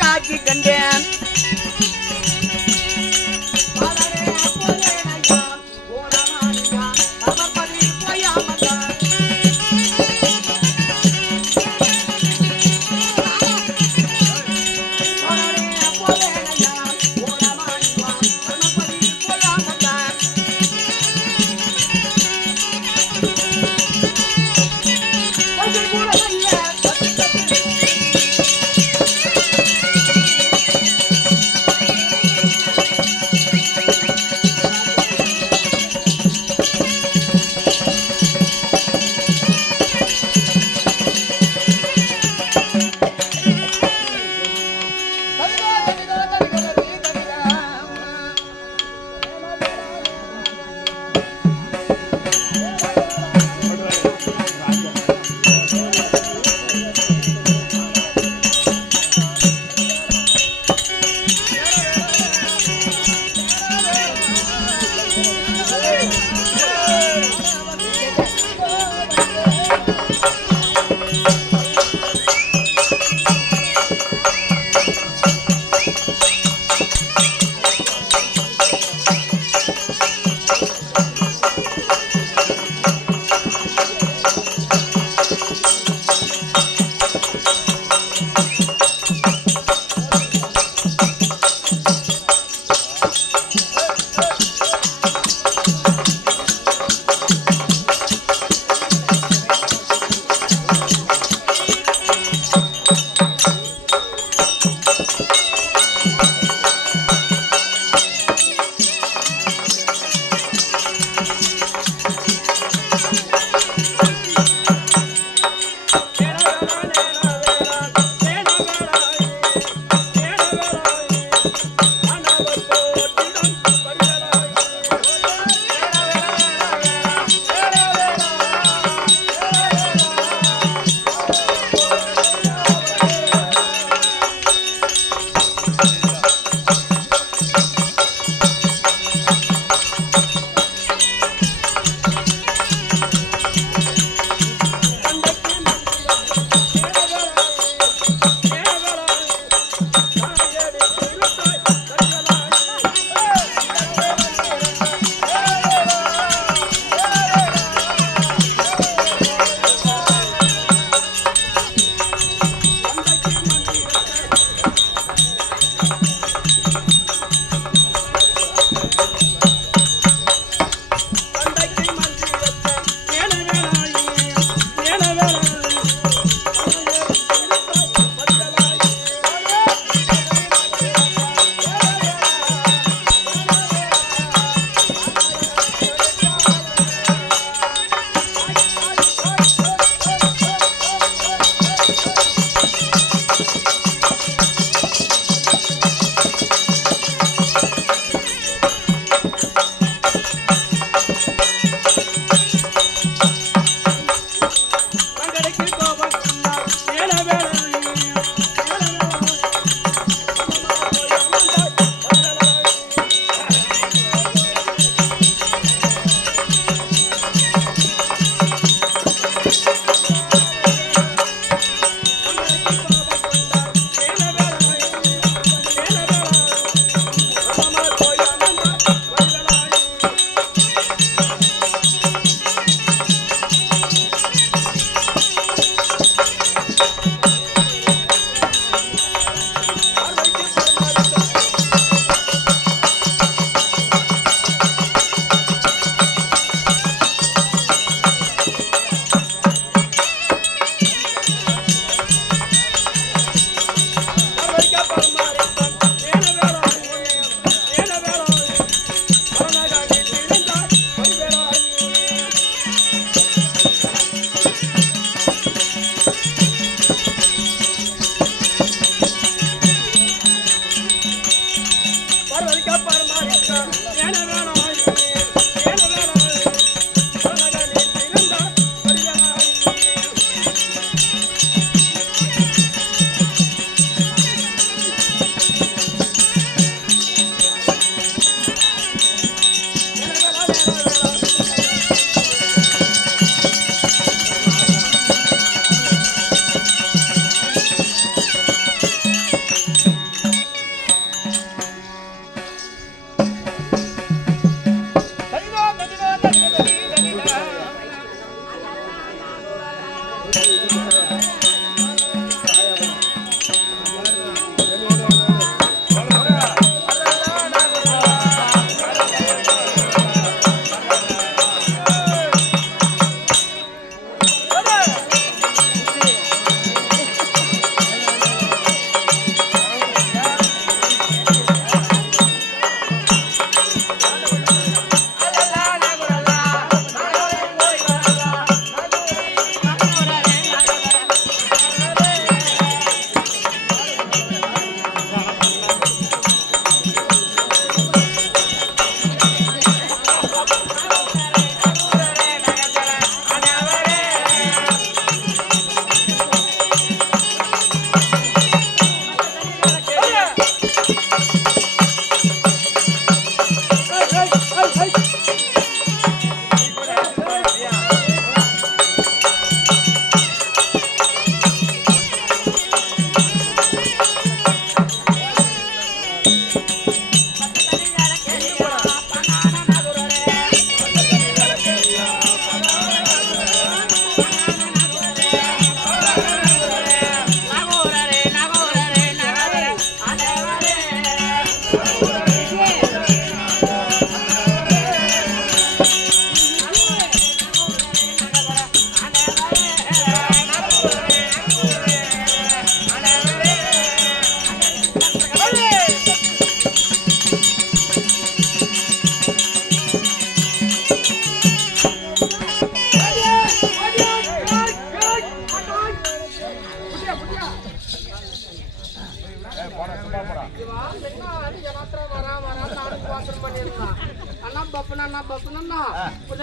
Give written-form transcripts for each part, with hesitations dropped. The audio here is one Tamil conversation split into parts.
காட்சி கண்டேன்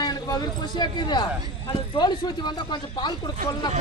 எனக்கு வயிறு பூசி இருக்குது. அது தோழி சூத்தி வந்தா கொஞ்சம் பால் கொடுக்க சொல்லலாம்.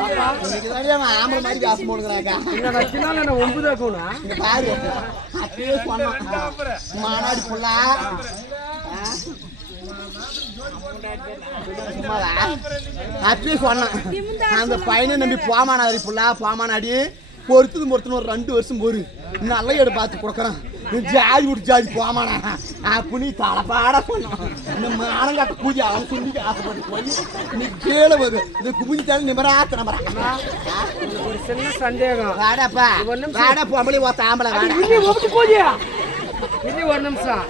ஆம்பளை மாதிரி காசு போடுங்கிறாக்கா நான் 9 ஆகும்னா இங்க பாரு அப்படியே சொன்னான் மாநாடு ஃபுல்லா அப்படியே சொன்னான் அந்த பையனை நம்பி போமானாடி ஃபுல்லா போமானாடி பொறுத்துன்னு ஒரு 2 வருஷம் போரு நல்ல இடம் பார்த்து கொடுக்குறான் ஜாதி விட்டு ஜாதி போமானா அப்படி தலைப்பாட சொன்னான் இந்த மானங்காட்ட பூஜை அவன் குண்டிக்கு ஆசைப்பட்டு போய் நீ கீழே வரும் இது குமிஞ்சாலும் நிமராத்த நம்புறான் ஒரு சின்ன சந்தேகம் வாடாப்பா வாடா பொம்பளை ஓத்த ஆம்பளை பூஜையா இது ஒரு நிமிஷம்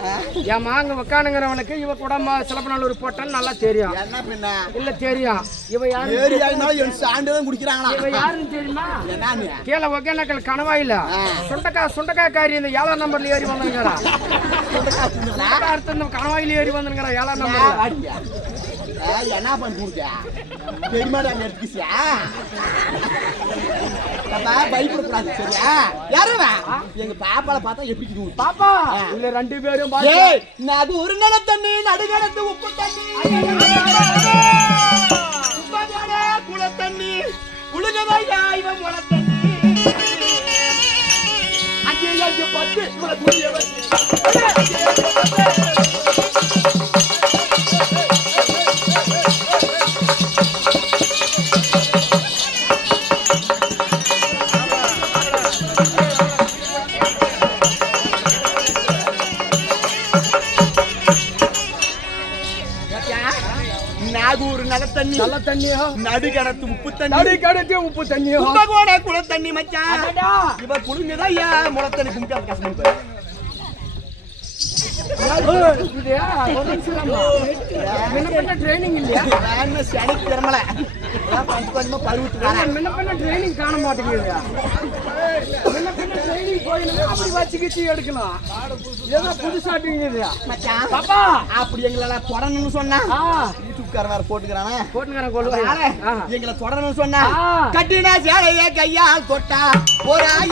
என் மாங்க உக்கானுங்கிறவனுக்கு இவ கூட சிலப்பநாள் போட்டான்னு நல்லா தெரியும் என்ன பின்ன இல்ல தெரியும் இவ யாரு ஏரியாயினாலும் சாண்டு தான் குடிக்கிறாங்களா இவ யாருன்னு தெரியுமா என்னன்னு கீழே ஒகேனக்கல் கணவாயில சுண்டக்காய் காரி இந்த 7ஆம் நம்பர்ல ஏறி வந்துங்கிறா அடுத்த கணவாயில ஏறி வந்துங்கிறா 7ஆம் நம்பர் என்ன பண்ணி கொடுத்தா தெரியுமாடா எடுத்துக்கிச்சியா பயப்படக்கூடாது சரியா யாருவா எங்க பாப்பால பார்த்தா எப்படி பாப்பா இல்ல 2 பேரும் அது ஒரு நட தண்ணி நடுகடத்து உப்பு தண்ணி குள தண்ணி குளுகதையா இவன் குள தண்ணி அங்கே பத்து குடிய நல்ல தண்ணியோ நடுகடத்து உப்பு தண்ணியோ கூட குள தண்ணி மச்சான் இவ குளிங்கதான் ஏன் முளை தண்ணி கும்பிட்டு கஷ்டம் ட்ரைனிங் இல்லையா சனிக்கு திறமல கொஞ்சமா பழுவிட்டு ட்ரைனிங் காண மாட்டேங்குது அப்படி வச்சுக்கிச்சு எடுக்கலாம் ஏதோ புதுசாட்டிங்க பாப்பா அப்படி எங்களை தொடரணும்னு சொன்னா யூடியூப்காரன் வேற போட்டுக்கிறான் கொள்ளுவாங்க எங்களை தொடரணும்னு சொன்னா கட்டினா சேலைய கையால் தொட்டா ஒரு 1000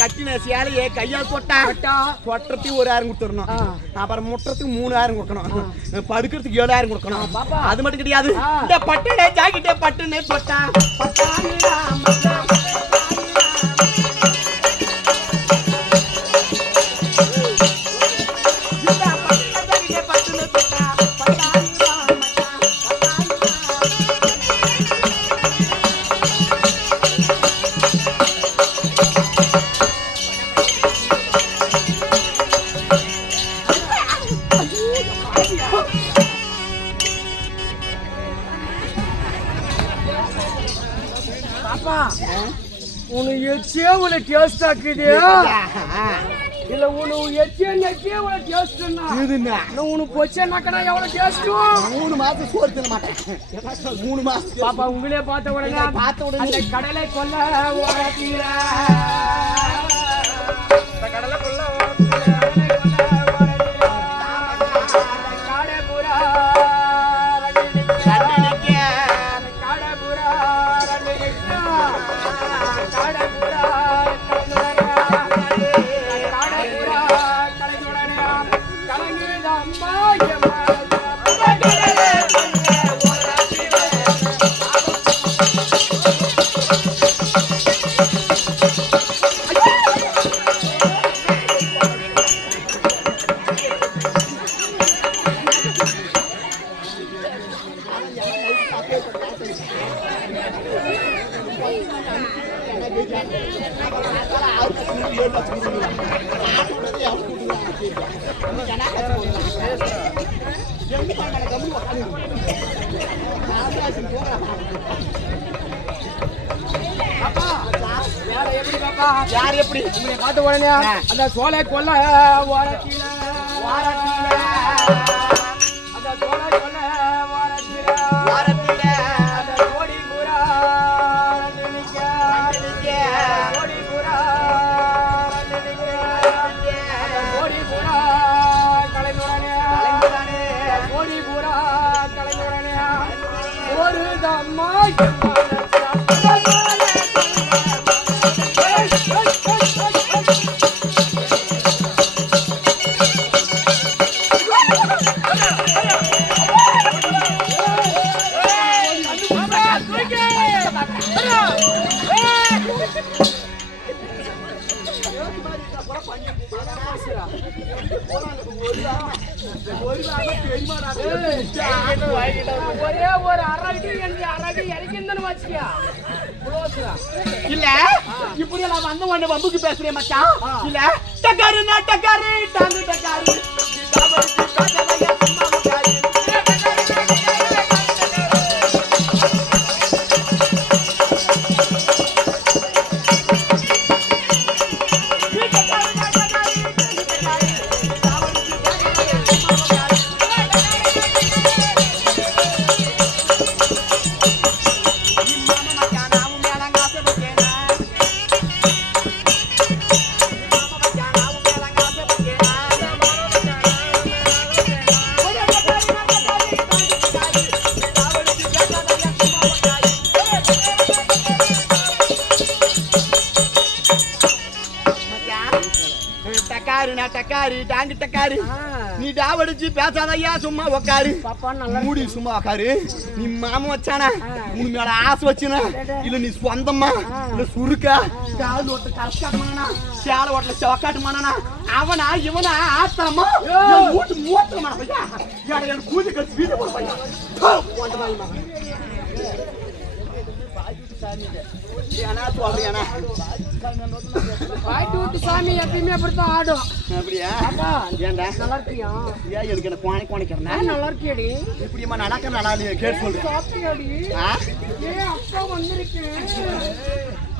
கட்டின சேலையை கையால் கொட்டா கொட்டுறதுக்கு 1000 கொடுத்துடணும் அப்புறம் முட்டுறதுக்கு 3000 கொடுக்கணும் படுக்கிறதுக்கு 7000 கொடுக்கணும் அது மட்டும் கிடையாது இந்த பட்டுனே ஜாக்கெட்டே பட்டுனே கொட்டா உனக்கு எச்சே உள்ள டேஸ்ட் ஆக்குது இல்ல உனக்கு எச்சே உள்ள டேஸ்ட் உனக்கு பொச்சேன்னாக்கா எவ்வளவு டேஸ்ட் 3 மாசம் சோறு தின்ன மாட்டேன் 3 மாசம் பாப்பா உங்களே பார்த்த உடனே கடலை கொல்ல ஓடத்தீர கடலை கொல்ல யார் எப்படி உங்களை பார்த்த உடனே அந்த சோலை கொல்ல வாரத்தில அந்த சோலை கொல்ல வாரத்தில அந்த கோடி புறா கோடி புறா கோடி புறா கலைஞரே கோடி புறா ஒரே ஒரு அரடி என்று அரடி இறக்கிந்தன்னு வச்சுக்கியா இல்ல இப்படி நான் வந்த உடனே வம்புக்கு பேசுறேன் மச்சான் இல்ல டக்காரு டக்காரு டாங்கு டக்காரு டக்காரி டாங்கு டக்காரி நீ டாவடிச்சு பேசாதையா சும்மா உக்காரு மூடி சும்மா உக்காரு நீ மாமா வச்சானா உன் மேல ஆசை வச்சுனா இல்ல நீ சொந்தமா இல்ல சுருக்கா கால் ஓட்ட கலக்காட்டுமானா சேலை ஓட்டல செவக்காட்டுமானா அவனா இவனா ஆத்தரமா மூட்டு மூத்தமா பையா எனக்கு கூதி கழிச்சு வீட்டு போற பையா சாமி எப்பயுமே அப்படித்தான் ஆடும். அப்படியா? ஏன்டா நல்லா இருக்கியா? ஏன் எனக்கு என்ன கோணி கோணிக்கிறனா? நல்லா இருக்கியடி. இப்படிமா நடக்க நடாலியே கேட் சொல்றேன். சாப்பிட்டியாடி? ஏய் அக்கா வந்திருக்கேன்.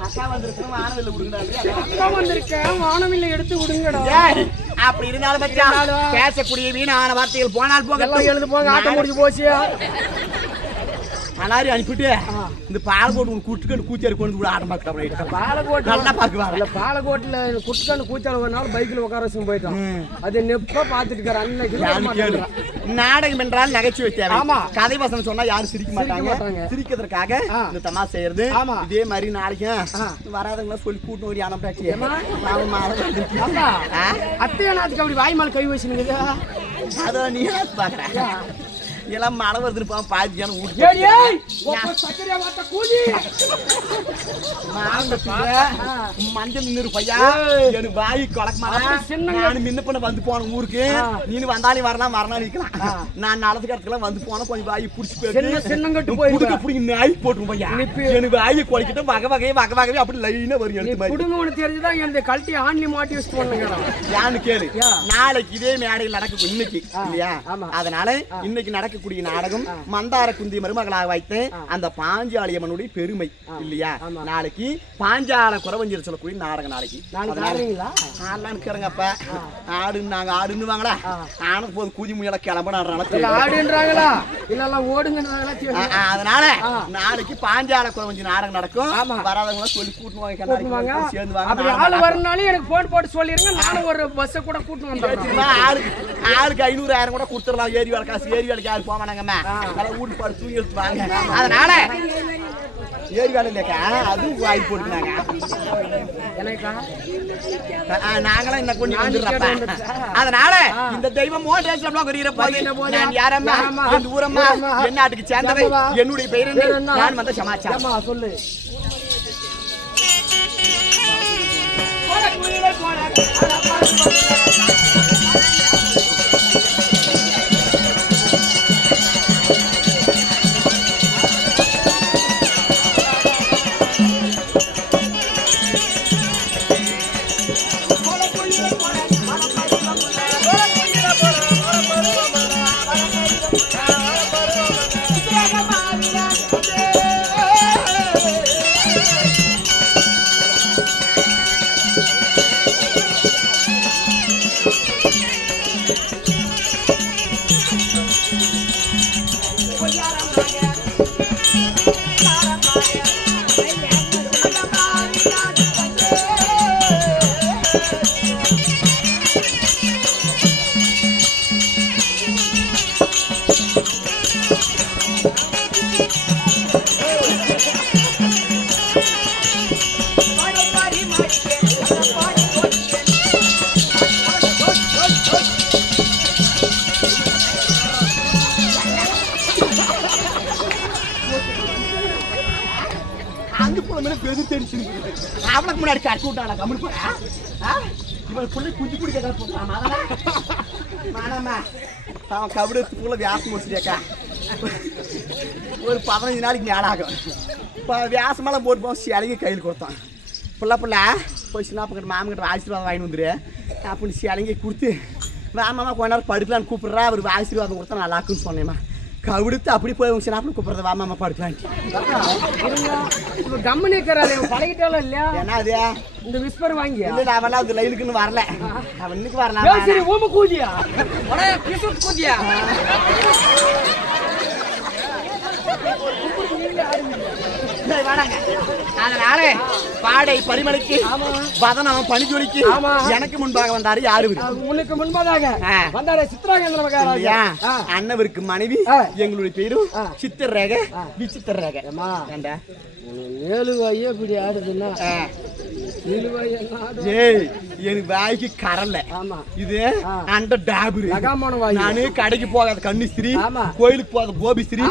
அக்கா வந்திருக்கேன் வானவில்ல விடுங்கடா. அக்கா வந்திருக்கேன் வானவில்ல எடுத்து விடுங்கடா. ஏய் அப்படி இருந்தாலும் மச்சான் பேசக்கூடிய வீணான வார்த்தைகள் போனால் போக எல்லாம் எழுந்து போங்க ஆட்டம் முடிஞ்சு போச்சு. அலாரி அனுப்பிட்டு இந்த பாலக்கோட்டு உன் குட்டுக்கண்டு கூச்சாரி கொண்டு கூட ஆட மாட்டேன். பாலக்கோட்டு நல்லா பாக்குவாங்க. இல்ல பாலக்கோட்டுல குட்டுக்கண்டு கூச்சாரி ஒரு நாள் பைக்ல உட்கார வச்சு போயிட்டோம். அது நெப்ப பாத்துட்டு இருக்காரு அன்னைக்கு. நாடகம் என்றால் நகைச்சுவை தேவை. ஆமா கதை வசனம் சொன்னா யாரும் சிரிக்க மாட்டாங்க. சிரிக்கிறதுக்காக இந்த தமாஷை செய்யறது. இதே மாதிரி நாளைக்கு வராதவங்கள சொல்லி கூட்டு ஒரு அனுப்பிட்டாச்சு. அத்தையா நாத்துக்கு அப்படி வாய் மேல கை வச்சுனுங்க. அதான் நீ பாக்குற எல்லாம் மழை வருதுன்னு பாதிச்சான மஞ்சள் நின்று பையா எனக்கு வாயி கொலக்கமான மின்ன பண்ண வந்து போன ஊருக்கு நீனு வந்தாலும் வரலாம் வரலாம் நிக்கலாம். நான் நடத்துக்கிறதுக்கெல்லாம் வந்து போன கொஞ்சம் வாயி புடிச்சு போயிட்டு நாய் போட்டு பையா எனக்கு வாயி கொலைக்கிட்ட வகை அப்படி லைனா வரும். தெரிஞ்சுதான் இந்த கழட்டி ஆன்லி மாட்டி வச்சு பண்ணுங்க. யான்னு கேளு நாளைக்கு இதே மேடையில் நடக்கும் இன்னைக்கு இல்லையா? அதனால இன்னைக்கு நடக்கக்கூடிய நாடகம் மந்தார குந்தி மருமகளாக வைத்து அந்த பாஞ்சாலியம்மனுடைய பெருமை இல்லையா? நாளைக்கு பாஞ்சால குறவஞ்சிர சொல்லக்கூடிய நாடகம் நாளைக்கு ஆடுங்கிறங்கப்ப ஆடுன்னாங்க ஆடுன்னுவாங்களா? ஆனது போது கூதி முயல கிளம்பினாங்க ஆடுன்றாங்களா இல்ல ஓடுங்கன்றாங்களா? அதனால நாளைக்கு பாஞ்சால குறவஞ்சி நாடகம் நடக்கும். வராதவங்க சொல்லி கூட்டுவாங்க சேர்ந்துவாங்க. ஆளு வரனாலே எனக்கு போன் போட்டு சொல்லிருங்க. நானும் ஒரு பஸ் கூட கூட்டு வந்துடுறேன். ஆளுக்கு 500,000 கூட கொடுத்துடலாம். ஏரி வேலை காசு ஏரி வேலைக்கு யாரு போவானாங்கம்மா வீட்டு பாடு தூங்கி எடுத்துவாங்க. அதனால ஏரி வேலை இல்லக்கா அதுவும் வாய்ப்பு போட்டுனாங்க. நாங்களாம் என்ன கொஞ்சம் வந்துடுறப்ப அதனால இந்த தெய்வம் யாரம்மா இந்த ஊரம்மா என் நாட்டுக்கு சேர்ந்தவை என்னுடைய பெயர் நான் வந்த சமாச்சாரம் சொல்லு. மனுஷன் அவனுக்கு முன்னாடி கட்டி விட்டாடா கம்முன்னு போறா இவன் பிள்ளை குஞ்சு குடிக்க போட்டாமா மானாமா அவன் கபடுக்குள்ள வியாசம் முடிச்சிருக்கா ஒரு 15 நாளைக்கு மேலே ஆகும் இப்போ வியாசமெல்லாம் போட்டு போவோம் சேலைக்கு கையில் கொடுத்தான் பிள்ளை போய் சின்ன பக்கத்து மாமங்கிட்ட ஆசீர்வாதம் வாங்கிட்டு வந்துரு அப்படின்னு சேலைங்க கொடுத்து வாமாமா கொஞ்ச நேரம் படுக்கலான்னு கூப்பிட்றா அவர் ஆசீர்வாதம் கொடுத்தா நல்லா இருக்குன்னு சொன்னேம்மா கவிடுத்து அப்படி போய் உங்க சின்ன கூப்பிட்றது வாமாமா படுக்கலான்ட்டு கம்மனி இருக்கிறாள் பழகிட்டாலும் இல்லையா ஏன்னா அது இந்த விஸ்பர் வாங்கி இல்லை அவெல்லாம் அது லைனுக்குன்னு வரல அவன் இன்னைக்கு வரலாம் சரி ஊம கூதியா கூதியா அதனால பாடை பரிமளிக்கு பதனம் பனிஜொலிக்கு எனக்கு முன்பாக வந்தாரு யாரு உனக்கு முன்பாக வந்தாரு சித்ராகேந்திர மகாராஜா அண்ணவருக்கு மனைவி எங்களுடைய பேரும் சித்திர ரேகை விசித்திர ரேகை ஏழுவாயே இப்படி ஆடுதுன்னா எனக்கு வாய்க்கு கரல இது அந்த டாபுரு நானு கடைக்கு போகாத கன்னிஸ்திரி கோயிலுக்கு போகாத கோபிஸ்திரி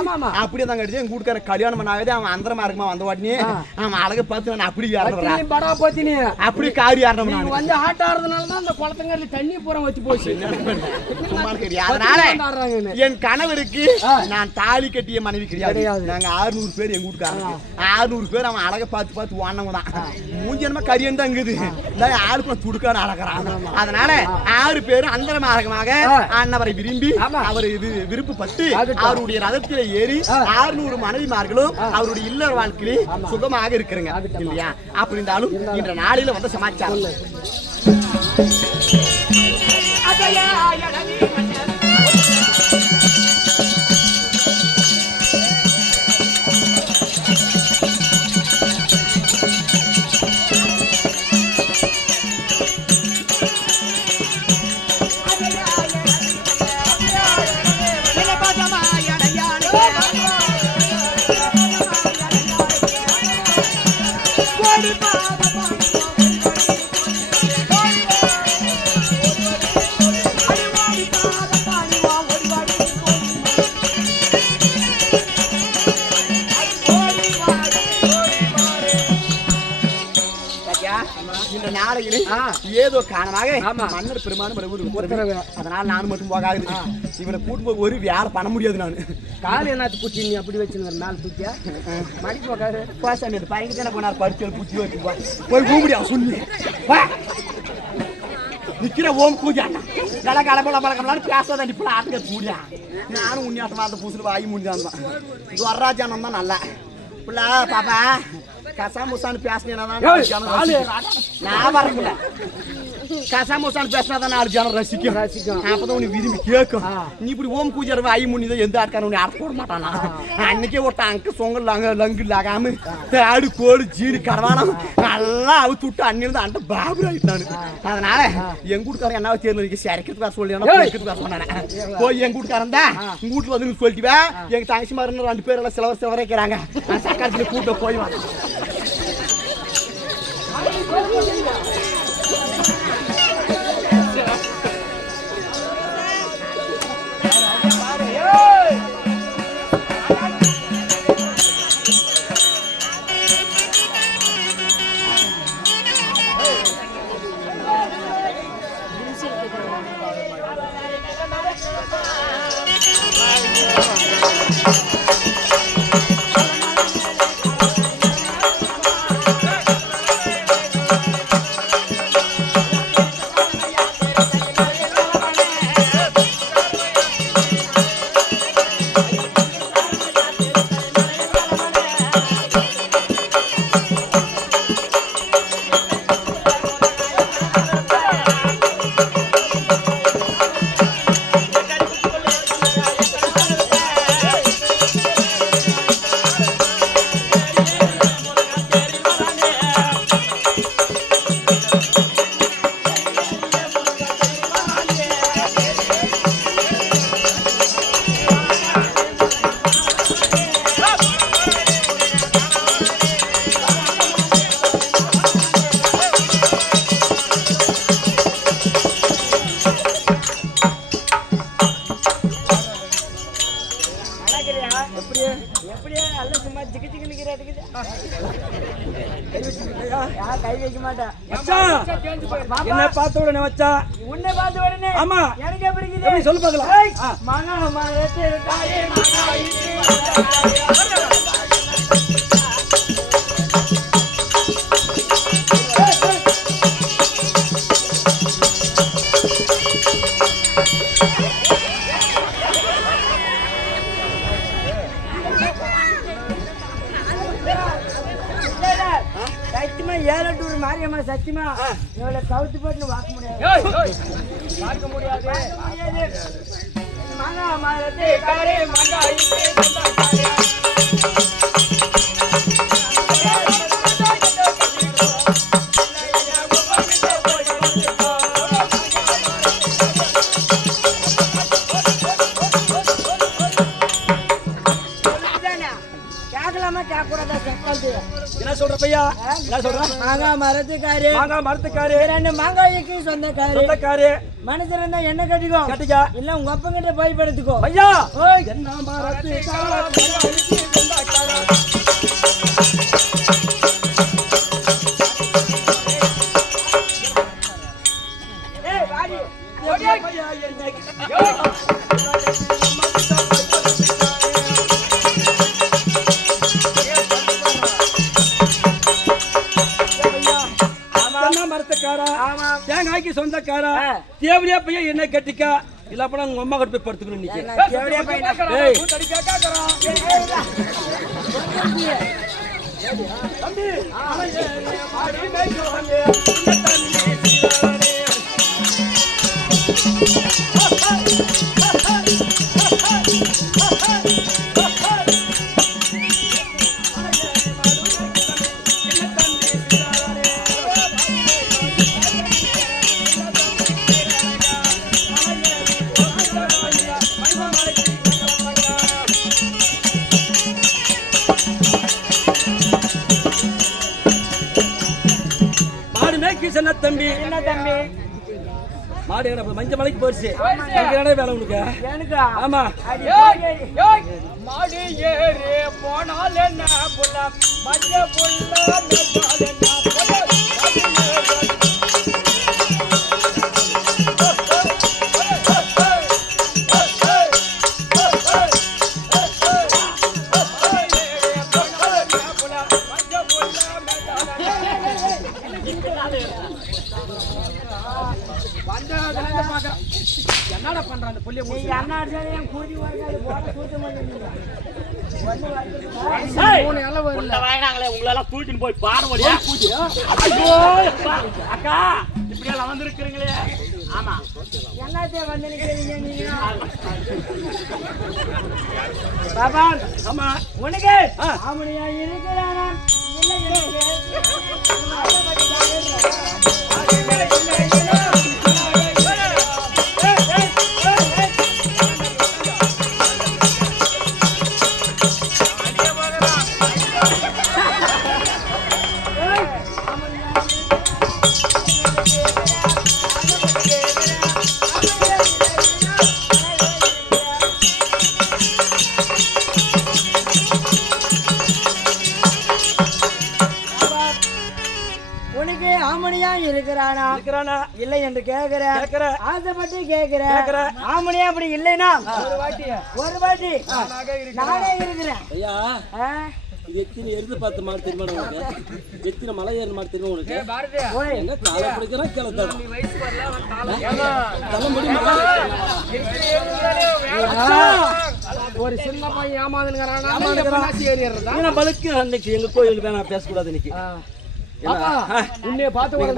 அப்படியே தான் கடிச்சு எங்க வீட்டுக்கார கல்யாணம் பண்ணாவே அவன் அந்தரமா இருக்குமா வந்த உடனே அவன் அழகை பார்த்து நான் அப்படி அப்படி காரி ஆடணும் நான் வந்து ஆட்ட ஆடுறதுனாலதான் அந்த குளத்தங்கரையில தண்ணி பூரா வச்சு போச்சு அதனால என் கணவருக்கு நான் தாலி கட்டிய மனைவி கிடையாது நாங்க 600 பேர் எங்க வீட்டுக்காரங்க 600 பேர் அவன் அழகை பார்த்து பார்த்து வானவங்க தான் மூஞ்சனமா கரியன் தான் இருக்குது ஆளுக்கு துடுக்கான அழகிறான் அதனால 6 பேரும் அந்தரமாக அண்ணவரை விரும்பி அவர் இது விருப்பப்பட்டு அவருடைய ரதத்திலே ஏறி 600 மனைவிமார்களும் அவருடைய இல்லற வாழ்க்கையிலே சுகமாக இருக்கிறங்க இல்லையா அப்படி இருந்தாலும் இன்ற நாளில வந்த சமாச்சாரம் ஏதோ காரணமாக மன்னர் பெருமானும் அதனால நான் மட்டும் போகாது இவனை கூட்டு போக ஒரு வேலை பண்ண முடியாது நான் கால என்ன பூச்சி நீ அப்படி வச்சுருந்த மேல தூக்கியா மடி போகாது பாசாமி பையன் தானே போனார் படிச்சு பூச்சி வச்சு போய் கூப்பிடியா சொல்லி நிக்கிற ஓம் கூஜாண்ணா கலை கலப்பலாம் பேசாதான் இப்ப ஆட்டுக்க முடியா நானும் உண்மையாட்டமா அந்த பூசில் வாங்கி முடிஞ்சான் தான் இது வர்றாஜானம் தான் நல்லா பிள்ளை பாப்பா கசாமுசான்னு பேசினேன்னா நான் வரல கசாமுசான்னு பேசினா தான் 4 ஜனம் ரசிக்கும் அப்பதான் உனக்கு விரும்பி கேட்கும் நீ இப்படி ஓம் பூஜை ஐ முன்னிதான் எந்த ஆட்கார உன்னை அடக்க விட மாட்டானா அன்னைக்கே ஒரு அங்க சொங்கல் லங்கு லாகாம ஆடு கோடு ஜீடு கடவானம் நல்லா அவுத்து விட்டு அன்னிலிருந்து அந்த பாபு ஆயிட்டானு அதனால எங்க வீட்டுக்காரன் என்ன தேர்ந்தெடுக்க சரிக்கிறதுக்கு வர சொல்லி சொன்னேன் போய் எங்க வீட்டுக்காரன் தான் உங்க வீட்டுல வந்து சொல்லிட்டுவே எங்க தங்கச்சி மாதிரி 2 பேர் எல்லாம் சிலவர் வைக்கிறாங்க சர்க்காரத்துல கூட்ட போய் வாங்க ஜிக்கு ஜிக்கு அடிக்குது. கை வைக்க மாட்டேன். என்ன பார்த்த உடனே வச்சா உன்னை பார்த்த உடனே ஆமா எனக்கு எப்படி இருக்குது சொல்லு பார்க்கலாம். மகா மரத்து தாயே மகா சத்தியமா 7 மாரியம்மா சத்தியமா இவளை கவுத்து போட்டு பார்க்க முடியாது மகா மரத்து தாயே மகா என்ன சொல்ற பையா? என்ன சொல்ற? மாங்காய் மரத்துக்காரு மாங்காய் மரத்துக்காரு 2 மாங்காய்க்கு சொந்தக்காரு மனுஷன் இருந்தா என்ன கட்டிக்கோ கட்டிக்கா இல்ல உங்க அப்பா கிட்ட போய் படுத்துக்கோ பையா. ஓய் என்ன மரத்துக்காரு ஏய் வாடி பையா என்ன தேங்காய்க்கு சொந்தக்காரா தேவடியா பையன் என்ன கட்டிக்கா இல்ல அப்ப உங்க அம்மா கிட்ட போய் படுத்துக்கணும் சின்ன தம்பி என்ன தம்பி மாடு மஞ்சள் மலைக்கு போயிடுச்சு வேலை உனக்கு எனக்கா ஆமா மாடு ஏறி போனால் என்ன புள்ள மஞ்ச புள்ள என்னடா பண்றான் அந்த புள்ளிய நீ என்ன அடிச்சாலும் கூடி வாங்காது போட சூட்ட மாட்டேங்க உங்களெல்லாம் தூக்கிட்டு போய் பாருவடியா அக்கா இப்படி எல்லாம் வந்திருக்கிறீங்களே ஆமா என்னத்தே வந்து நிக்கிறீங்க நீங்க பாபா ஆமா உனக்கு ஆமணியா இருக்கிறானா இல்ல இருக்கிறானா இல்லை என்று கேட்கிறேன் ஆசைப்பட்டு கேட்கிறேன் ஆமணியா அப்படி இல்லைன்னா ஒரு வாட்டி நானே இருக்கிறேன் ஐயா எத்தனை எருது பார்த்து மாடு தெரியுமா உனக்கு எத்தனை மலை ஏறின மாடு தெரியுமா உனக்கு என்ன தலை பிடிக்கிறான் கிளத்தாடும் ஒரு சின்ன பையன் ஏமாந்துங்கிறான் பலுக்கு அன்னைக்கு எங்க கோயில் வேணா பேசக்கூடாது இன்னைக்கு உன்னைய பார்த்த உடனே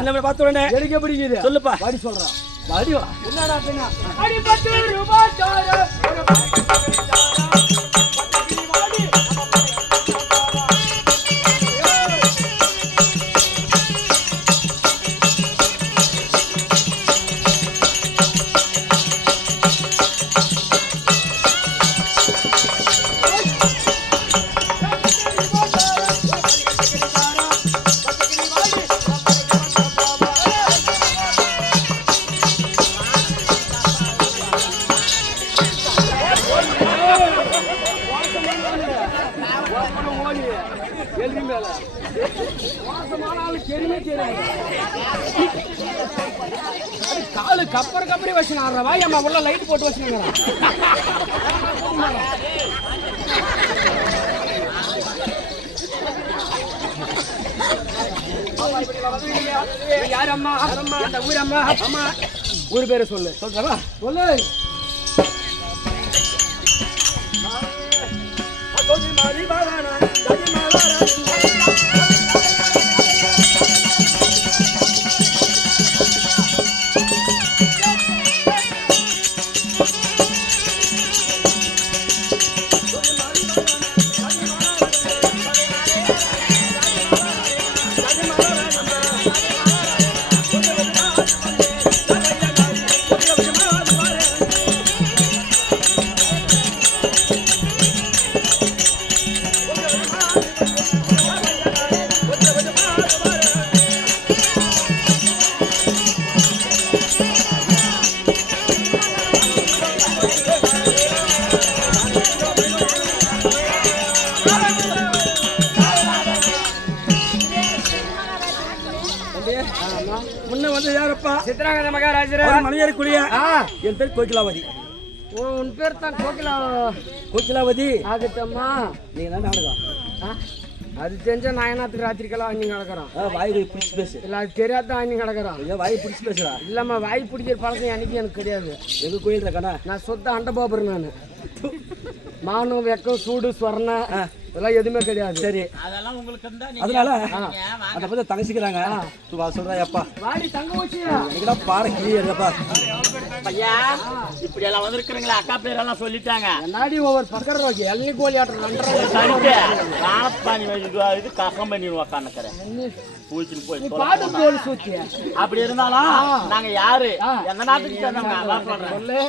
என்ன பார்த்த உடனே எனக்கு பிடிக்குது சொல்லுப்பா வாடி சொல்றான் வாடி வா என்னடா பின்ன அடி 10 ரூபாய் தார எழுதி மேல மோசமான ஆளு தெரியுமே தெரியாது. காலு கப்பரி வச்சுனா ஆடுறவா ஏமா உள்ள லைட் போட்டு வச்சுனாங்க. யார் அம்மா? அந்த ஊர் அம்மா. அம்மா ஊர் பேரை சொல்லு. சொல்றவா சொல்லு. முன்ன வந்து யாரப்பா? சித்ராங்கத மகாராஜர் மலையேறக்கூடிய என் பேர் கோகிலாவதி. உன் பேர் தான் கோகிலாவதி ஆகட்டம்மா. நீங்க என்ன நாடகம்? அது தெரிஞ்சா நான் என்னத்துக்கு ராத்திரிக்கெல்லாம் அண்ணி கிடக்குறான். வாய் பிடிச்சி பேசு. இல்லை அது தெரியாதான் அண்ணி கிடக்குறான். வாய் பிடிச்சி பேசுறா? இல்லம்மா வாய் பிடிக்கிற பழக்கம் அன்னைக்கு எனக்கு கிடையாது. எங்க கோயில் இருக்கானா? நான் சொத்த அண்ட பாபர். நான் மானம் வெக்கம் சூடு ஸ்வர்ண இதெல்லாம் எதுவுமே கிடையாது. சரி அதெல்லாம் உங்களுக்கு இருந்தா அதனால அதை பத்தி தங்கச்சிக்கிறாங்க. சொல்றா அப்பா வாடி தங்க வச்சியா நீங்க பாட கிளியர்ப்பா. ஐயா இப்படி எல்லாம் வந்திருக்கிறீங்களா? அக்கா பேரெல்லாம் சொல்லிட்டாங்க. நாடி ஒவ்வொரு பக்கர் ரோக்கி எல்னி கோழி ஆட்டம் சரிட்டு காணப்பாணி இது கசம் பண்ணி உக்காந்துக்கிறேன். பூச்சின்னு போய் பாடு போல் சூச்சி. அப்படி இருந்தாலும் நாங்க யாரு எந்த நாட்டுக்கு சேர்ந்தவங்க அதான் சொல்றேன். சொல்லு.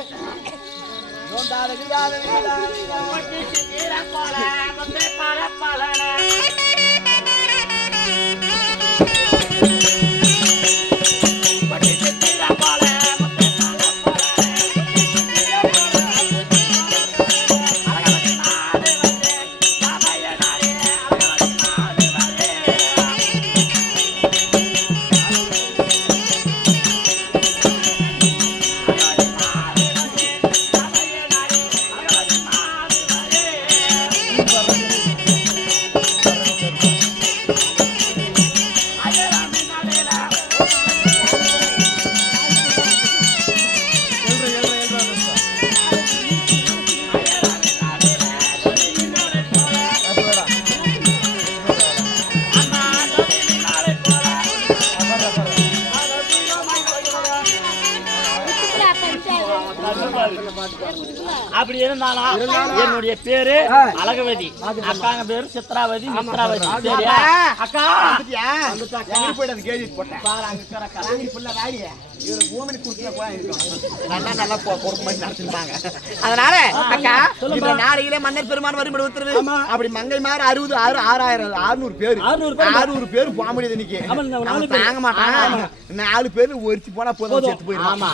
அப்படி இருந்தாலும் என்னுடைய பேரு அழகவதி, அக்காங்க பேரு சித்ராவதி, மித்ராவதி. சரியா அக்கா? போயிட்டு கேள்வி போட்டேன். நல்லா பொறுப்பு மாதிரி நடத்திருப்பாங்க. அதனால அக்கா இந்த நாளையிலே மன்னர் பெருமான் வரும்படி உத்தரவு. அப்படி மங்கை மாதிரி 600 பேர் போக முடியுது இன்னைக்கு. தாங்க மாட்டாங்க. 4 பேர் ஒருத்தி போனா போதும், செத்து போயிடும்.